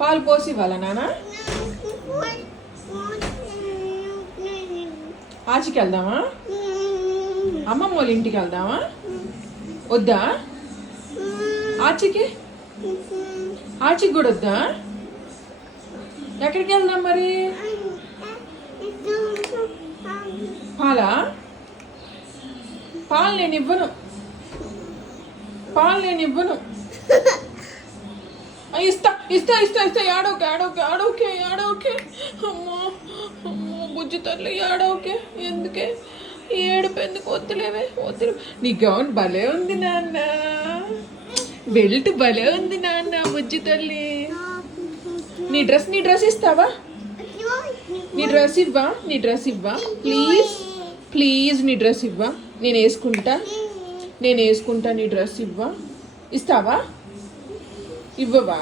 పాలు పోసి ఇవ్వాలా నాన్న? ఆచికి వెళ్దామా? అమ్మమ్మ వాళ్ళ ఇంటికి వెళ్దామా? వద్దా? ఆచికి కూడా వద్దా? ఎక్కడికి వెళ్దాం మరి? పాలా? పాలు నేను ఇవ్వను. ఇస్తా ఇస్తా ఇస్తా ఇస్తా. ఆడోకే. అమ్మో బుజ్జి తల్లి ఆడోకే. ఎందుకే ఏడుపు? ఎందుకు? వద్దులేవే. నీ గౌన్ భలే ఉంది నాన్న. బెల్ట్ భలే ఉంది నాన్న. బుజ్జి తల్లి నీ డ్రెస్ ఇస్తావా? నీ డ్రెస్ ఇవ్వా ప్లీజ్. నీ డ్రెస్ ఇవ్వా? నేను వేసుకుంటా. నీ డ్రెస్ ఇవ్వా? ఇస్తావా? ఇవ్వవా?